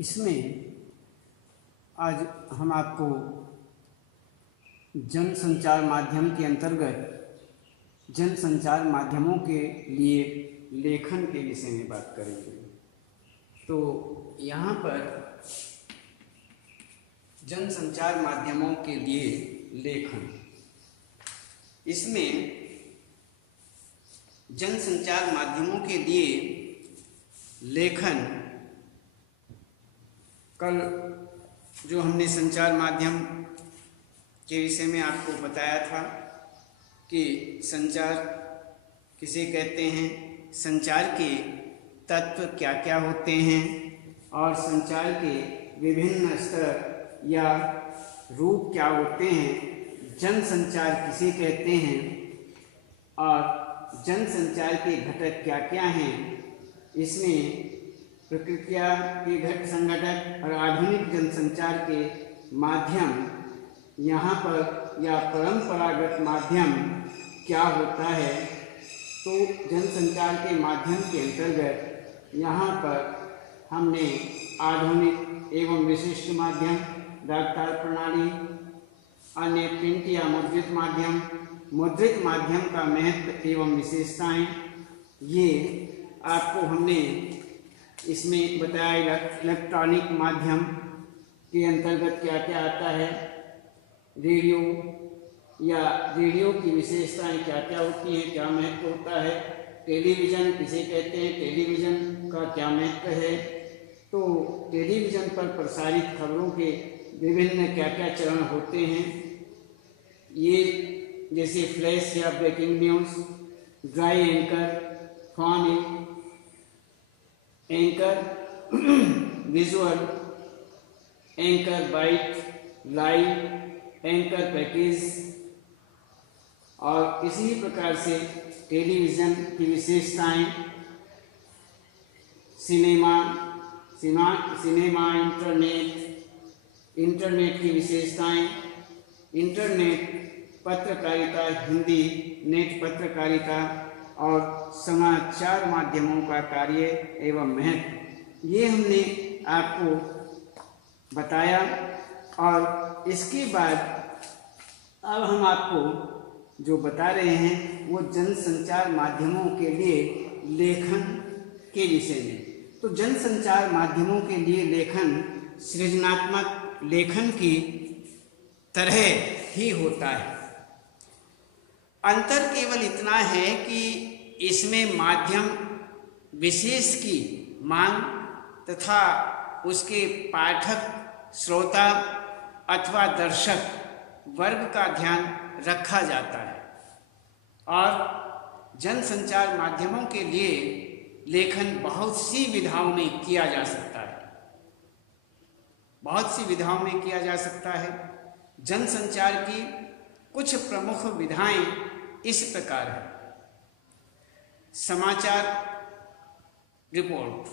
इसमें आज हम आपको जनसंचार माध्यम के अंतर्गत जनसंचार माध्यमों के लिए लेखन के विषय में बात करेंगे। तो यहाँ पर जनसंचार माध्यमों के लिए लेखन, इसमें जनसंचार माध्यमों के लिए लेखन, कल जो हमने संचार माध्यम के विषय में आपको बताया था कि संचार किसे कहते हैं, संचार के तत्व क्या क्या होते हैं और संचार के विभिन्न स्तर या रूप क्या होते हैं, जनसंचार किसे कहते हैं और जनसंचार के घटक क्या क्या हैं, इसमें प्रक्रिया के संघटक और आधुनिक जनसंचार के माध्यम यहाँ पर या परंपरागत माध्यम क्या होता है। तो जनसंचार के माध्यम के अंतर्गत यहाँ पर हमने आधुनिक एवं विशिष्ट माध्यम, डाकतार प्रणाली, अन्य प्रिंट या मुद्रित माध्यम का महत्व एवं विशेषताएं, ये आपको हमने इसमें बताया। इलेक्ट्रॉनिक माध्यम के अंतर्गत क्या क्या आता है, रेडियो की विशेषताएं क्या क्या होती हैं, क्या महत्व होता है, टेलीविज़न किसे कहते हैं, टेलीविज़न का क्या महत्व है। तो टेलीविज़न पर प्रसारित खबरों के विभिन्न क्या क्या चरण होते हैं, ये जैसे फ्लैश या breaking news, dry anchor, phone anchor, visual anchor, byte, live anchor, package, और इसी प्रकार से टेलीविज़न की विशेषताएं, सिनेमा, इंटरनेट की विशेषताएं, इंटरनेट पत्रकारिता, हिंदी नेट पत्रकारिता और समाचार माध्यमों का कार्य एवं महत्व, ये हमने आपको बताया। और इसके बाद अब हम आपको जो बता रहे हैं वो जनसंचार माध्यमों के लिए लेखन के विषय में। तो जनसंचार माध्यमों के लिए लेखन सृजनात्मक लेखन की तरह ही होता है। अंतर केवल इतना है कि इसमें माध्यम विशेष की मांग तथा उसके पाठक, श्रोता अथवा दर्शक वर्ग का ध्यान रखा जाता है। और जनसंचार माध्यमों के लिए लेखन बहुत सी विधाओं में किया जा सकता है, बहुत सी विधाओं में किया जा सकता है। जनसंचार की कुछ प्रमुख विधाएं इस प्रकार है। समाचार रिपोर्ट,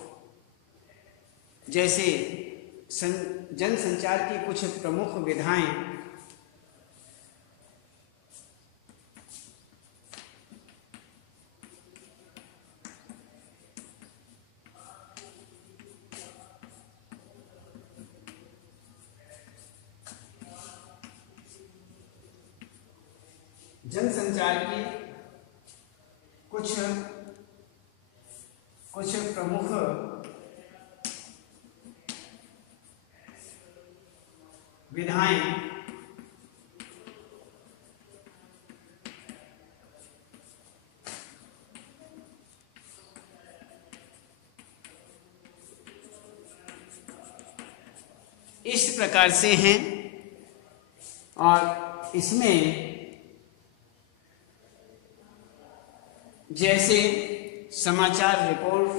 जैसे जनसंचार की कुछ प्रमुख विधाएं जनसंचार की कुछ प्रमुख विधाएं इस प्रकार से हैं और इसमें जैसे समाचार रिपोर्ट,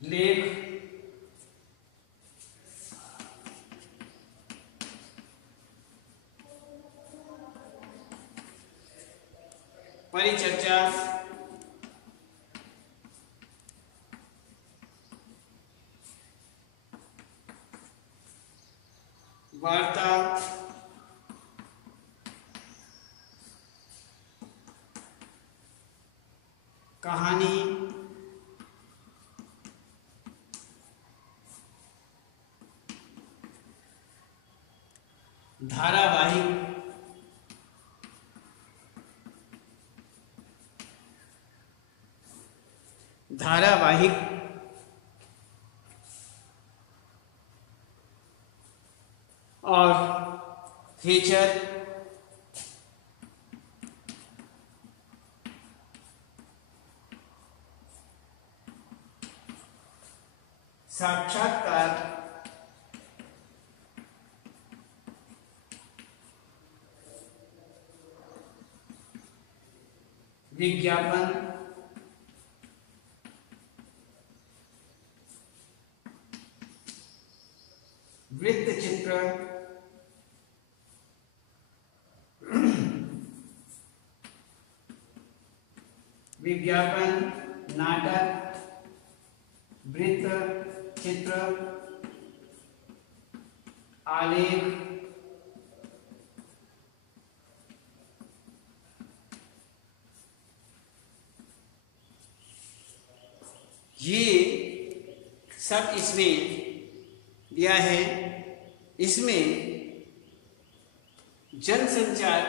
लेख, परिचर्चा, वार्ता, कहानी, धारावाहिक, और फीचर, साक्षात्कार, विज्ञापन, वृत्तचित्र, विज्ञापन, नाटक, वृत्त चित्र, आलेख, ये सब इसमें दिया है। इसमें जनसंचार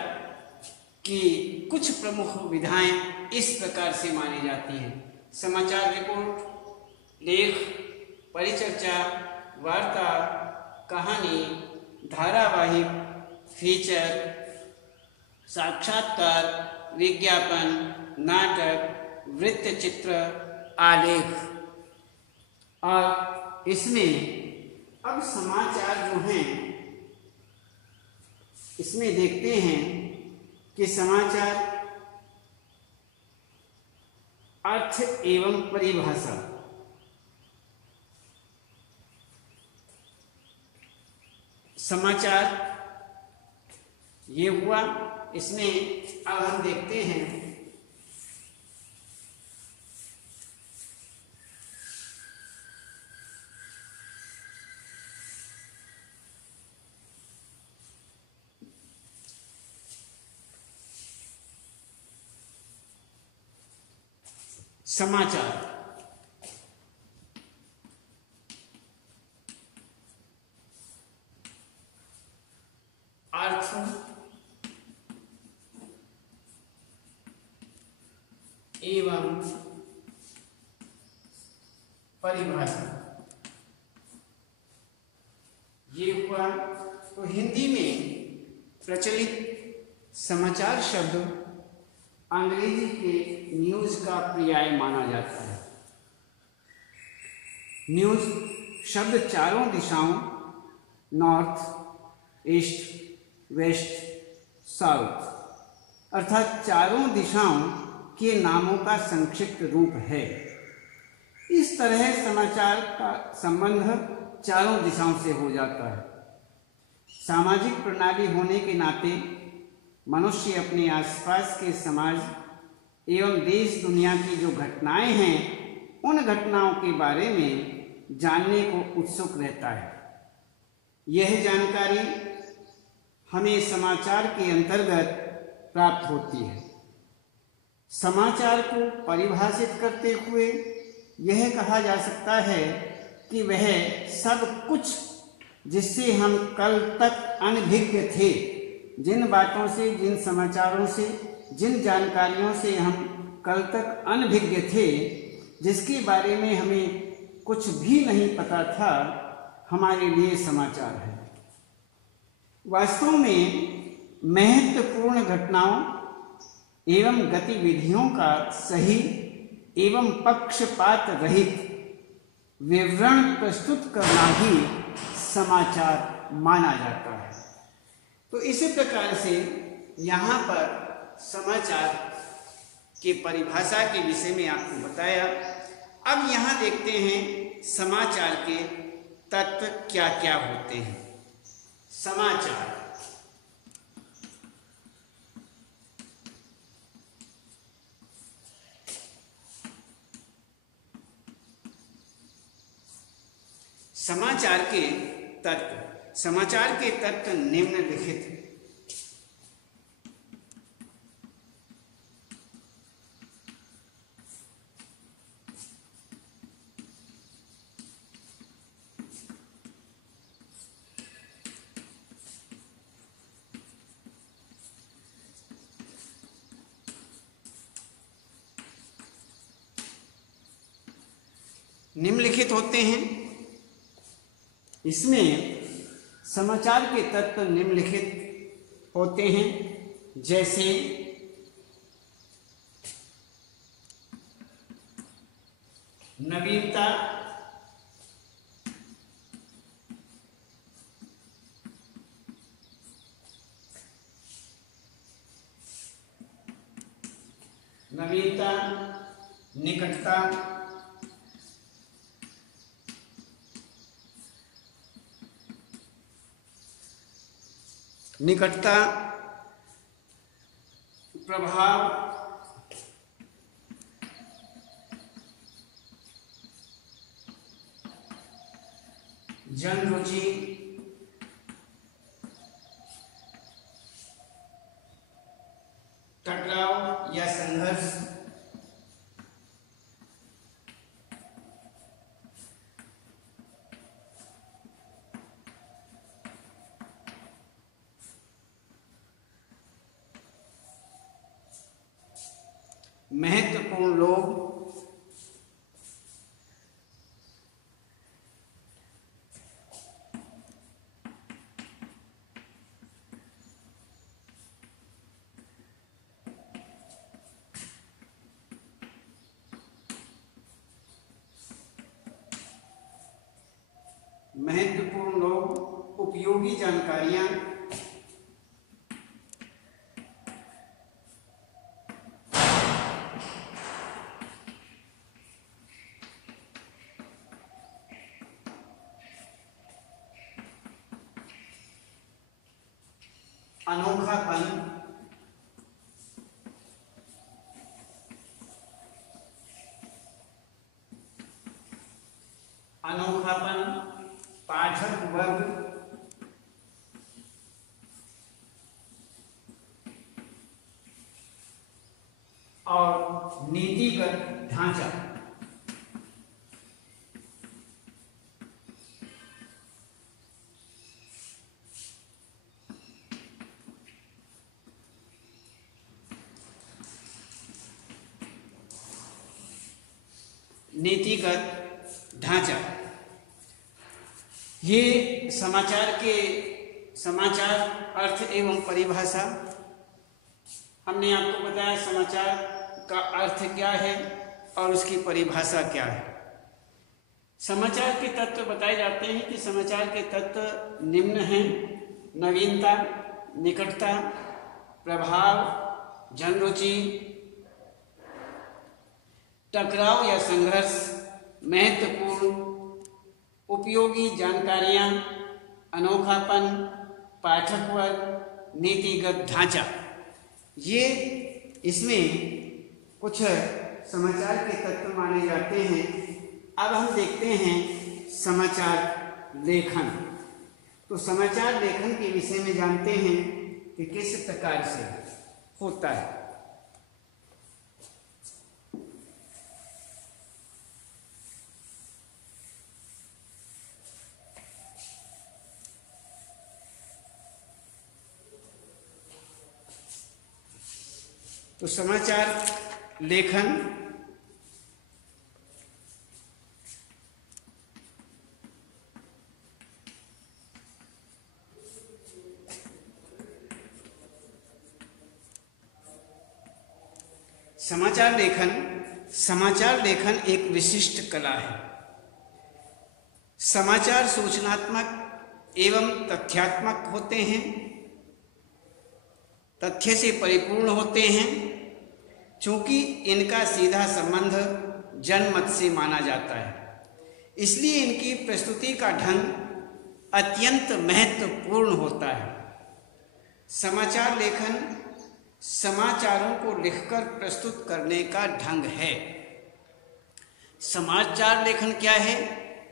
की कुछ प्रमुख विधाएं इस प्रकार से मानी जाती हैं। समाचार रिपोर्ट, लेख, परिचर्चा, वार्ता, कहानी, धारावाहिक, फीचर, साक्षात्कार, विज्ञापन, नाटक, वृत्तचित्र, आलेख। और इसमें अब समाचार जो हैं, इसमें देखते हैं कि समाचार अर्थ एवं परिभाषा। समाचार ये हुआ। इसमें अब हम देखते हैं समाचार। अर्थ एवं परिभाषा ये हुआ। तो हिंदी में प्रचलित समाचार शब्द अंग्रेजी के न्यूज का पर्याय माना जाता है। न्यूज शब्द चारों दिशाओं नॉर्थ, ईस्ट, वेस्ट, साउथ अर्थात चारों दिशाओं के नामों का संक्षिप्त रूप है। इस तरह समाचार का संबंध चारों दिशाओं से हो जाता है। सामाजिक प्रणाली होने के नाते मनुष्य अपने आसपास के समाज एवं देश दुनिया की जो घटनाएं हैं उन घटनाओं के बारे में जानने को उत्सुक रहता है। यह जानकारी हमें समाचार के अंतर्गत प्राप्त होती है। समाचार को परिभाषित करते हुए यह कहा जा सकता है कि वह सब कुछ जिससे हम कल तक अनभिज्ञ थे, जिन बातों से, जिन समाचारों से, जिन जानकारियों से हम कल तक अनभिज्ञ थे, जिसके बारे में हमें कुछ भी नहीं पता था, हमारे लिए समाचार है। वास्तव में महत्वपूर्ण घटनाओं एवं गतिविधियों का सही एवं पक्षपात रहित विवरण प्रस्तुत करना ही समाचार माना जाता है। तो इसी प्रकार से यहाँ पर समाचार की परिभाषा के विषय में आपको बताया। अब यहाँ देखते हैं समाचार के तत्व क्या क्या होते हैं। समाचार समाचार के तत्व समाचार के तत्व निम्नलिखित हैं। निम्नलिखित होते हैं। इसमें समाचार के तत्व निम्नलिखित होते हैं, जैसे नवीनता, निकटता, प्रभाव, जनरुचि, टकराव या संघर्ष, महत्वपूर्ण लोग, उपयोगी जानकारियां, अनोखापन, पाठक वर्ग, और नीतिगत ढांचा। नीतिगत ढांचा, ये समाचार अर्थ एवं परिभाषा। हमने आपको बताया समाचार का अर्थ क्या है और उसकी परिभाषा क्या है। समाचार के तत्व बताए जाते हैं कि समाचार के तत्व निम्न हैं: नवीनता, निकटता, प्रभाव, जनरुचि, टकराव या संघर्ष, महत्वपूर्ण, उपयोगी जानकारियां, अनोखापन, पाठक वर्ग, नीतिगत ढांचा। ये इसमें कुछ समाचार के तत्व माने जाते हैं। अब हम देखते हैं समाचार लेखन। तो समाचार लेखन के विषय में जानते हैं कि किस प्रकार से होता है। तो समाचार लेखन समाचार लेखन एक विशिष्ट कला है। समाचार सूचनात्मक एवं तथ्यात्मक होते हैं, तथ्य से परिपूर्ण होते हैं, चूंकि इनका सीधा संबंध जनमत से माना जाता है। इसलिए इनकी प्रस्तुति का ढंग अत्यंत महत्वपूर्ण होता है। समाचार लेखन समाचारों को लिखकर प्रस्तुत करने का ढंग है। समाचार लेखन क्या है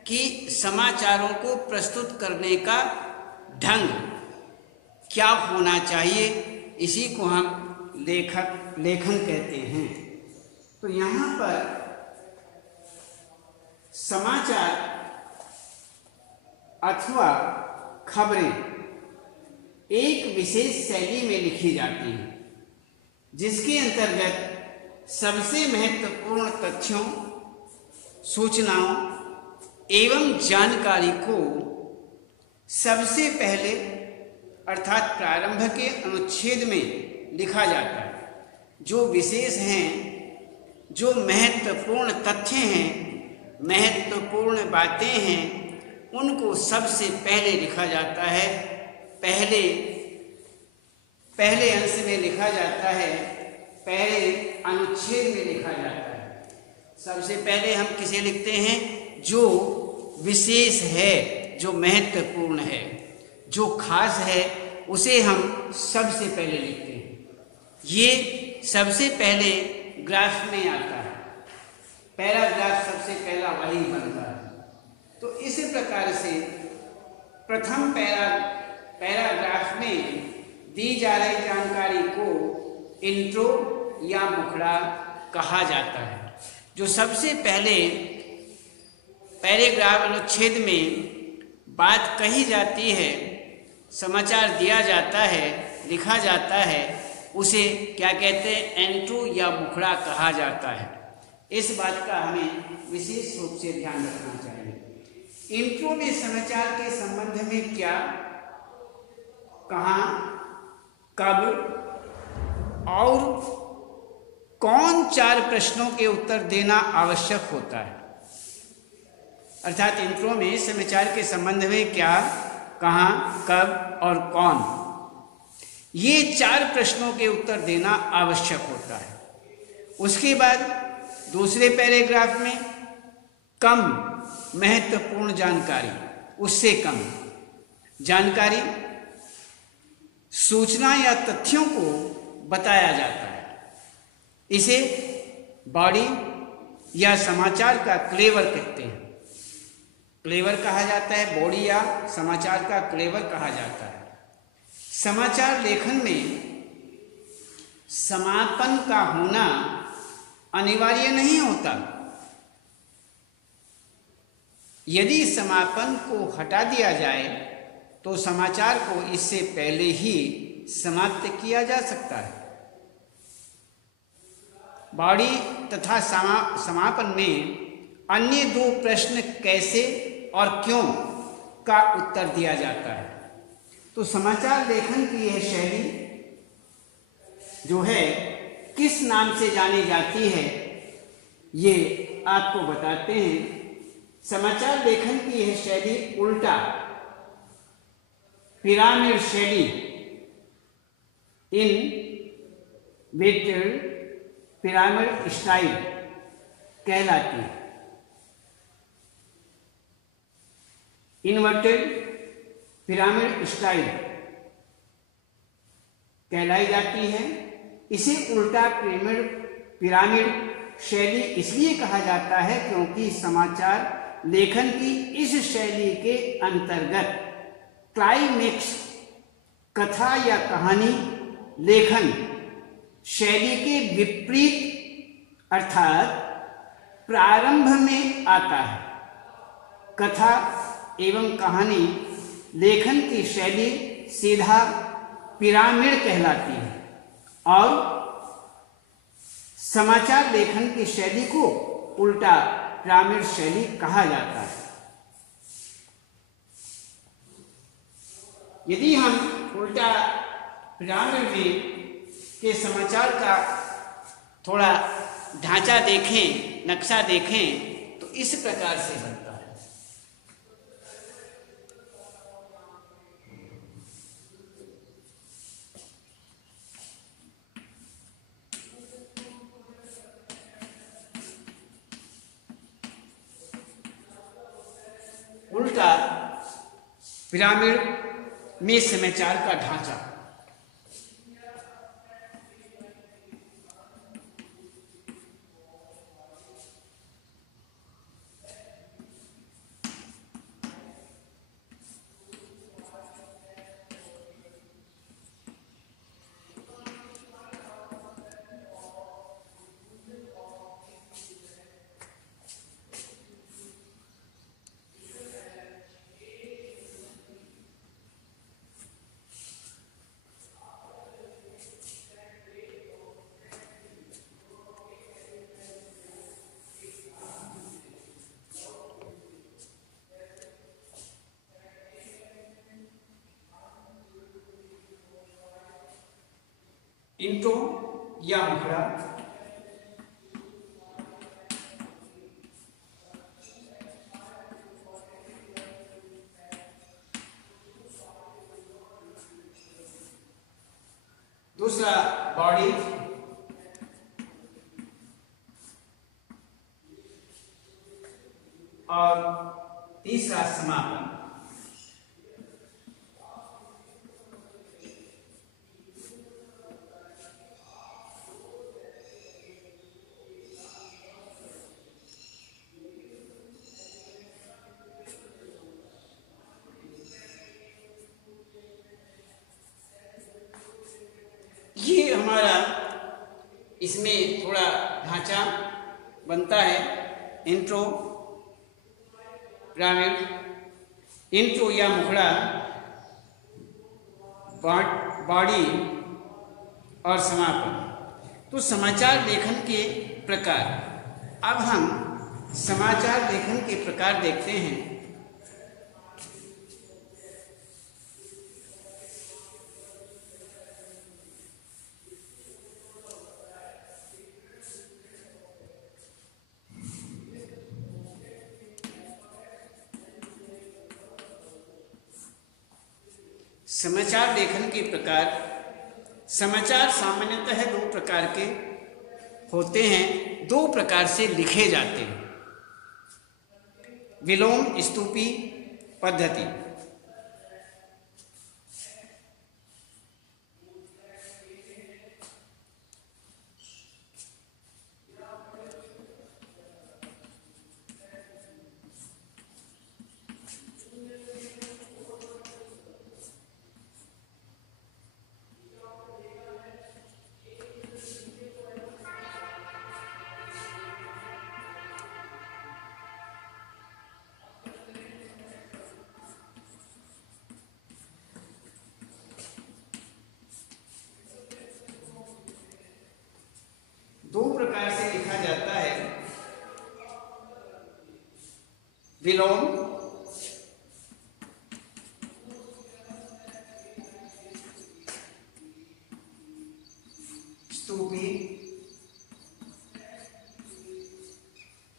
कि समाचारों को प्रस्तुत करने का ढंग क्या होना चाहिए, इसी को हम लेखन कहते हैं। तो यहाँ पर समाचार अथवा खबरें एक विशेष शैली में लिखी जाती हैं, जिसके अंतर्गत सबसे महत्वपूर्ण तथ्यों, सूचनाओं एवं जानकारी को सबसे पहले अर्थात प्रारंभ के अनुच्छेद में लिखा जाता है। जो विशेष हैं, जो महत्वपूर्ण तथ्य हैं, महत्वपूर्ण बातें हैं, उनको सबसे पहले लिखा जाता है। पहले अंश में लिखा जाता है, पहले अनुच्छेद में लिखा जाता है। सबसे पहले हम किसे लिखते हैं? जो विशेष है, जो महत्वपूर्ण है, जो खास है, उसे हम सबसे पहले लिखते हैं। ये सबसे पहले ग्राफ में आता है, पैराग्राफ सबसे पहला वही बनता है। तो इस प्रकार से प्रथम पैराग्राफ में दी जा रही जानकारी को इंट्रो या मुखड़ा कहा जाता है। जो सबसे पहले पैराग्राफ अनुच्छेद में बात कही जाती है, समाचार दिया जाता है, लिखा जाता है, उसे क्या कहते हैं? इंट्रो या मुखड़ा कहा जाता है। इस बात का हमें विशेष रूप से ध्यान रखना चाहिए। इंट्रो में समाचार के संबंध में क्या, कहाँ, कब और कौन 4 प्रश्नों के उत्तर देना आवश्यक होता है। अर्थात इंट्रो में समाचार के संबंध में क्या, कहाँ, कब और कौन, ये 4 प्रश्नों के उत्तर देना आवश्यक होता है। उसके बाद दूसरे पैराग्राफ में कम महत्वपूर्ण जानकारी, उससे कम जानकारी, सूचना या तथ्यों को बताया जाता है। इसे बॉडी या समाचार का क्लेवर कहते हैं। क्लेवर कहा जाता है, बॉडी या समाचार का क्लेवर कहा जाता है। समाचार लेखन में समापन का होना अनिवार्य नहीं होता। यदि समापन को हटा दिया जाए तो समाचार को इससे पहले ही समाप्त किया जा सकता है। बॉडी तथा समापन में अन्य 2 प्रश्न कैसे और क्यों का उत्तर दिया जाता है। तो समाचार लेखन की यह शैली जो है किस नाम से जानी जाती है, ये आपको बताते हैं। समाचार लेखन की यह शैली उल्टा पिरामिड शैली, इनवर्टेड पिरामिड स्टाइल कहलाती है। इन्वर्टेड पिरामिड स्टाइल कहलाई जाती है। इसे उल्टा पिरामिड शैली इसलिए कहा जाता है क्योंकि समाचार लेखन की इस शैली के अंतर्गत क्लाइमेक्स, कथा या कहानी लेखन शैली के विपरीत अर्थात प्रारंभ में आता है। कथा एवं कहानी लेखन की शैली सीधा पिरामिड कहलाती है और समाचार लेखन की शैली को उल्टा पिरामिड शैली कहा जाता है। यदि हम उल्टा पिरामिड में के समाचार का थोड़ा ढांचा देखें, नक्शा देखें, तो इस प्रकार से बनता है। उल्टा पिरामिड में समाचार का ढांचा। इंट्रो या मुखड़ा, दूसरा बॉडी, और तीसरा समापन। ये हमारा इसमें थोड़ा ढांचा बनता है। इंट्रो, पिरामिड, इंट्रो या मुखड़ा, बॉडी और समापन। तो समाचार लेखन के प्रकार। अब हम समाचार लेखन के प्रकार देखते हैं। समाचार लेखन के प्रकार। समाचार सामान्यतः दो प्रकार के होते हैं, दो प्रकार से लिखे जाते हैं। विलोम स्तूपी पद्धति। दो प्रकार से लिखा जाता है, विलोम स्तूपी।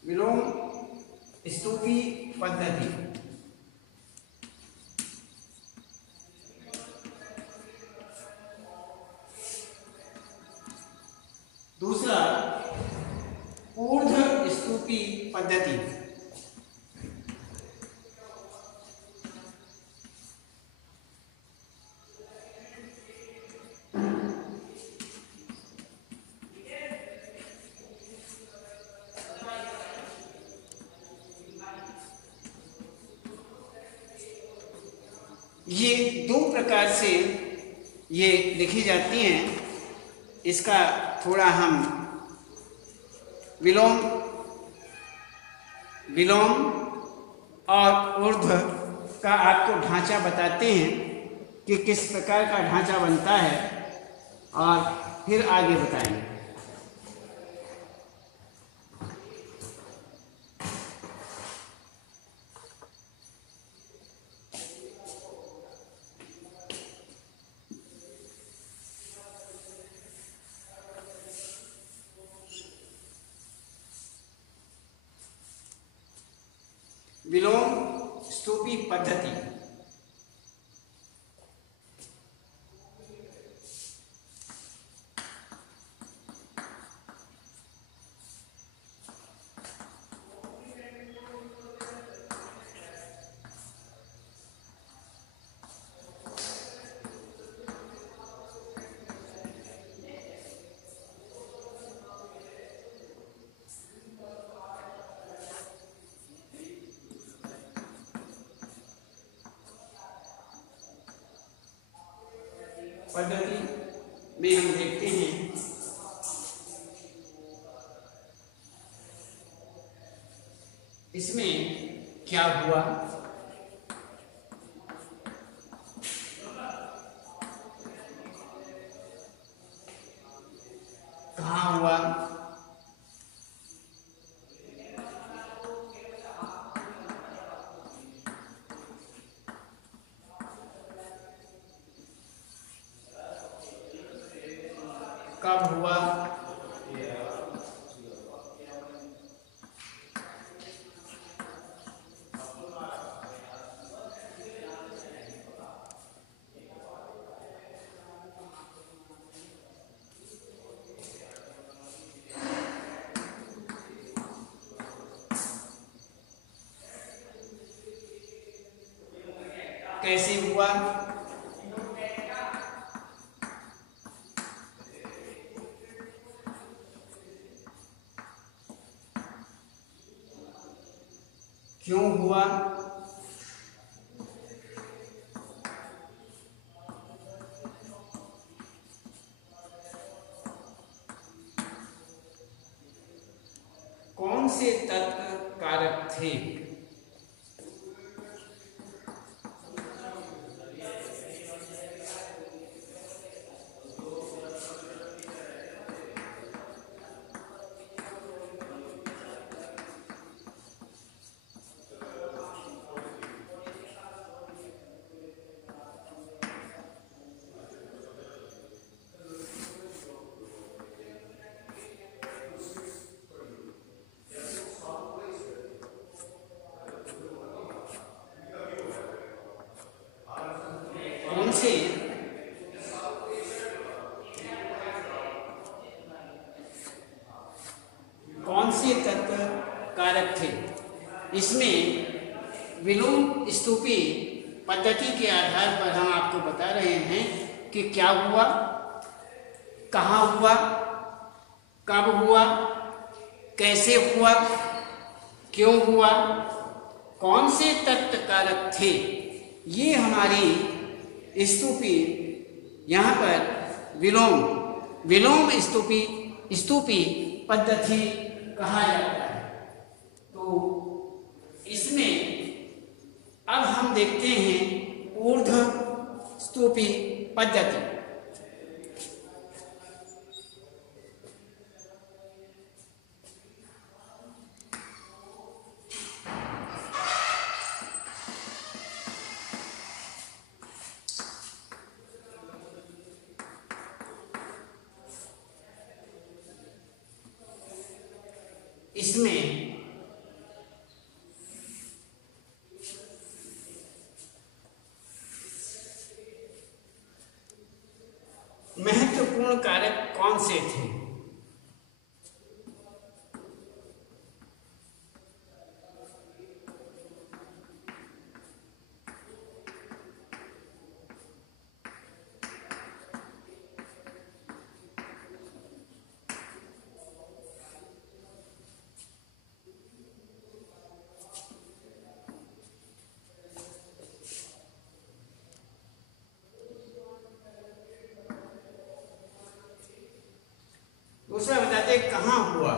विलोम स्तूपी पद्धति। दूसरा ऊर्ध्व स्तूपी पद्धति। ये दो प्रकार से ये लिखी जाती हैं। इसका थोड़ा हम विलोम और ऊर्ध्व का आपको ढांचा बताते हैं कि किस प्रकार का ढांचा बनता है, और फिर आगे बताएंगे। विलोम स्तूपी पद्धति। पद्धति में हम देखते हैं इसमें क्या हुआ, कहाँ हुआ, कब हुआ, कैसे हुआ, क्यों हुआ, कौन से तत्व कारक थे। कौन से तत्व कारक थे। इसमें विलोम स्तूपी पद्धति के आधार पर हम आपको बता रहे हैं कि क्या हुआ, कहाँ हुआ, कब हुआ, कैसे हुआ, क्यों हुआ, कौन से तत्व कारक थे। ये हमारी स्तूपी यहाँ पर विलोम स्तूपी पद्धति कहा जाता है। तो इसमें अब हम देखते हैं ऊर्ध्व स्तूपी पद्धति। इसमें महत्वपूर्ण कारक कौन से थे। दूसरा बताते कहाँ हुआ।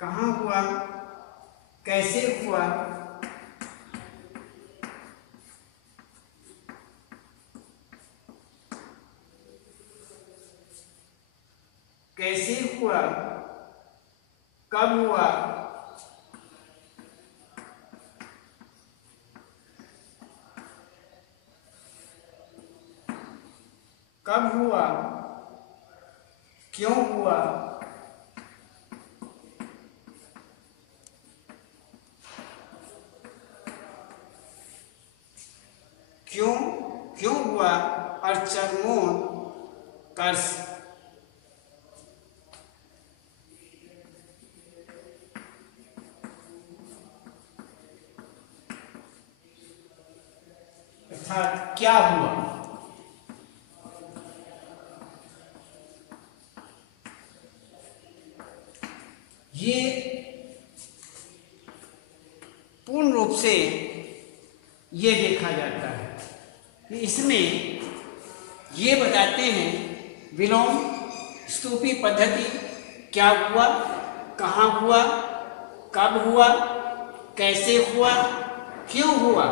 कहाँ हुआ, कैसे हुआ, कैसे हुआ, कब हुआ, कब हुआ, क्यों हुआ, क्यों हुआ और चरमोन कर्ष। अर्थात क्या हुआ। ये पूर्ण रूप से ये देखा जाता है कि इसमें ये बताते हैं विलोम स्तूपी पद्धति क्या हुआ, कहाँ हुआ, कब हुआ, कैसे हुआ, क्यों हुआ,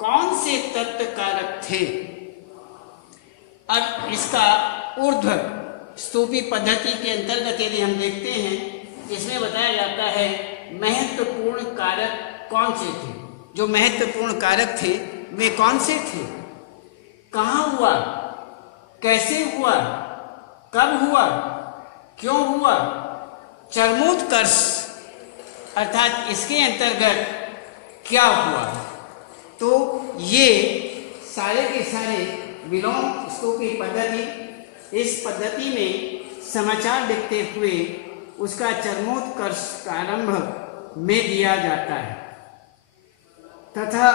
कौन से तत्व कारक थे। अब इसका ऊर्ध्व स्तूपी पद्धति के अंतर्गत यदि हम देखते हैं, इसमें बताया जाता है महत्वपूर्ण कारक कौन से थे। जो महत्वपूर्ण कारक थे वे कौन से थे, कहाँ हुआ, कैसे हुआ, कब हुआ, क्यों हुआ। चरमोत्कर्ष अर्थात इसके अंतर्गत क्या हुआ। तो ये सारे के सारे विलोम स्तूपी पद्धति, इस पद्धति में समाचार लिखते हुए उसका चरमोत्कर्ष प्रारंभ में दिया जाता है तथा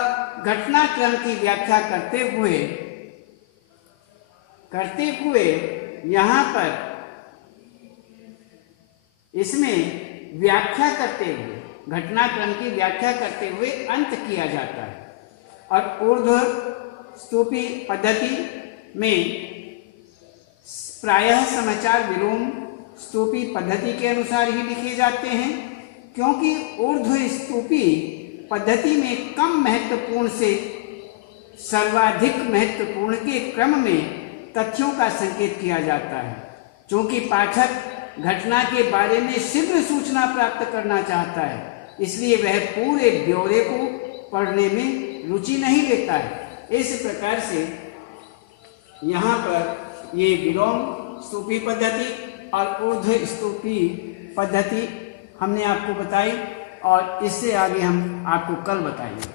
घटनाक्रम की व्याख्या करते हुए यहाँ पर इसमें व्याख्या करते हुए, घटनाक्रम की व्याख्या करते हुए अंत किया जाता है। और ऊर्ध्व स्तूपी पद्धति में प्रायः समाचार विलोम स्तूपी पद्धति के अनुसार ही लिखे जाते हैं, क्योंकि ऊर्ध्व स्तूपी पद्धति में कम महत्वपूर्ण से सर्वाधिक महत्वपूर्ण के क्रम में तथ्यों का संकेत किया जाता है। क्योंकि पाठक घटना के बारे में शीघ्र सूचना प्राप्त करना चाहता है, इसलिए वह पूरे ब्यौरे को पढ़ने में रुचि नहीं लेता है। इस प्रकार से यहाँ पर ये विलोम स्तूपी पद्धति और ऊर्ध्व स्तूपी पद्धति हमने आपको बताई, और इससे आगे हम आपको कल बताएंगे।